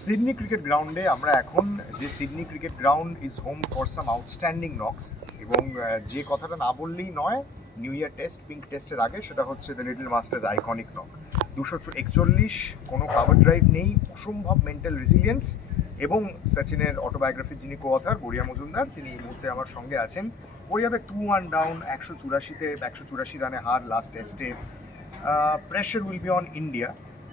Sydney cricket গ্রাউন্ডে আমরা এখন যে Sydney cricket ground is home for some outstanding knocks এবং যে কথাটা না বললেই নয় নিউ ইয়ার টেস্ট পিঙ্ক টেস্টের আগে সেটা হচ্ছে the little master's iconic knock দুশো একচল্লিশ, কোনো কাভার ড্রাইভ নেই, অসম্ভব মেন্টাল রেসিলিয়েন্স এবং সচিনের অটোবায়োগ্রাফির যিনি কো অথার গড়িয়া মজুমদার, তিনি এই মুহূর্তে আমার সঙ্গে আছেন। গড়িয়াতে টু ওয়ান ডাউন একশো চুরাশিতে, একশো চুরাশি রানে হার লাস্ট টেস্টে pressure will be on India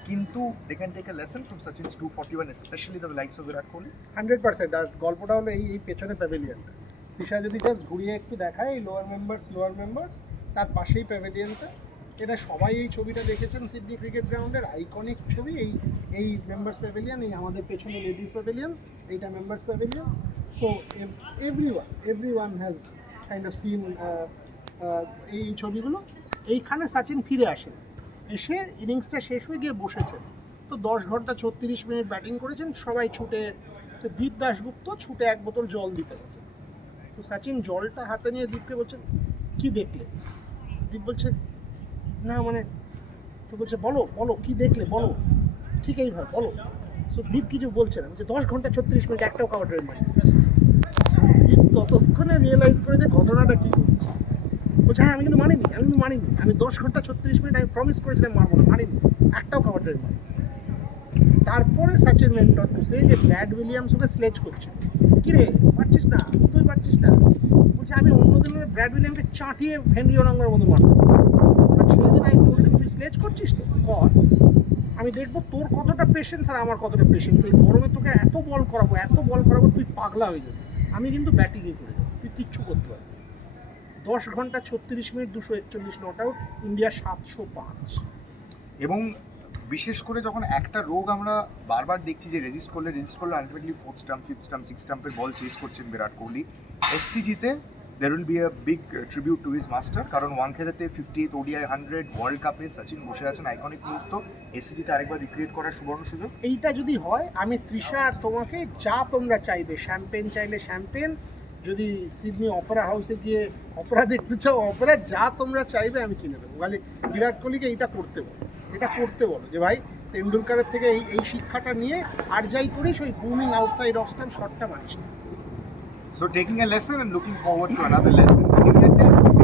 কিন্তু they can take a lesson from Sachin's two forty one specially the likes of Virat Kohli hundred percent আর গল্পটা হলো এই এই পেছনে প্যাভিলিয়নটা তৃষা যদি জাস্ট ঘুরিয়ে একটু দেখায়, এই লোয়ার মেম্বার্স লোয়ার মেম্বার্স তার পাশেই প্যাভিলিয়নটা এটা সবাই এই ছবিটা দেখেছেন সিডনি ক্রিকেট গ্রাউন্ডের আইকনিক ছবি, এই এই মেম্বার্স প্যাভিলিয়ন এই আমাদের পেছনে লেডিস প্যাভিলিয়ন এইটা members pavilion so every one every one has kind of seen এই ছবিগুলো। এইখানে সচিন ফিরে আসেন। এসে ইনিংসটা শেষ হয়ে গিয়ে বসেছেন। তো দশ ঘণ্টা ছত্রিশ মিনিট ব্যাটিং করেছেন, সবাই ছুটে, তো দীপ দাশগুপ্ত ছুটে এক বোতল জল দিতে গেছে তো সচিন জলটা হাতে নিয়ে দীপকে বলছেন, কি দেখলে? দীপ বলছে, না মানে তো বলছে, বলো বলো, কি দেখলে, বলো। ঠিক এইভাবে বলো। সো দীপ কিছু বলছে না, বলছে, দশ ঘণ্টা ছত্রিশ মিনিট, একটাও ড্রাইভ মারি দীপ ততক্ষণে রিয়েলাইজ করে যে ঘটনাটা কি ঘটছে বলছে হ্যাঁ আমি কিন্তু মানিনি, আমি কিন্তু মানিনি। আমি দশ ঘণ্টা ছত্রিশ মিনিট আমি প্রমিস করেছিলাম মারবো না, মানিনি। একটাও কাবার ড্রাইভ মারি তারপরে সচিন মেন্টর টু সে যে ব্র্যাড উইলিয়ামস ওকে স্লেজ করছে কি রে, পারছিস না? তুই পারছিস না? বলছে, আমি অন্য দিনের ব্র্যাড উইলিয়ামকে চাটিয়ে হেনরি ওনাঙ্গার মতো মারতাম বাট সেই দিন আমি বললাম, তুই স্লেজ করছিস তো? কর। আমি দেখব তোর কতটা পেশেন্স আর আমার কতটা পেশেন্স এই গরমে তোকে এত বল করাবো, এত বল করাবো, তুই পাগলা হয়ে যাবি। আমি কিন্তু ব্যাটিংই করে যাব। তুই কিচ্ছু করতে পারবি। দশ ঘণ্টা ছত্রিশ মিনিট দুশো একচল্লিশ নট আউট ইন্ডিয়া সাতশো পাঁচ। এবং বিশেষ করে যখন একটা রোগ আমরা বারবার দেখছি যে রেজিস্ট করলে রেজিস্ট করলে ultimately fourth stump fifth stump six স্টাম্পের ball chase করছেন Virat Kohli. এসসিজিতে there will be a big tribute to his master কারণ ওয়ানখেড়েতে fifty eighth ODI hundred world কাপে সচিন বসে আছেন আইকনিক মুহূর্ত। এসসিজিতে আরেকবার রিক্রিয়েট করার সুবর্ণ সুযোগ। এইটা যদি হয় আমি তৃষা আর তোমাকে যা তোমরা চাইবে শ্যাম্পেন চাইলে শ্যাম্পেন যদি সিডনি অপেরা হাউসে গিয়ে অপেরা দেখতে চাও অপেরা যা তোমরা চাইবে আমি কিনে দেবো। খালি বিরাট কোহলিকে এইটা করতে বলো। এটা করতে বলো যে, ভাই, তেন্ডুলকারের থেকে এই এই শিক্ষাটা নিয়ে আর যাই করিস, ওই বুমিং আউটসাইড অফ স্ট্যাম্প শটটা মারিস না। So, taking a lesson and looking forward to another lesson.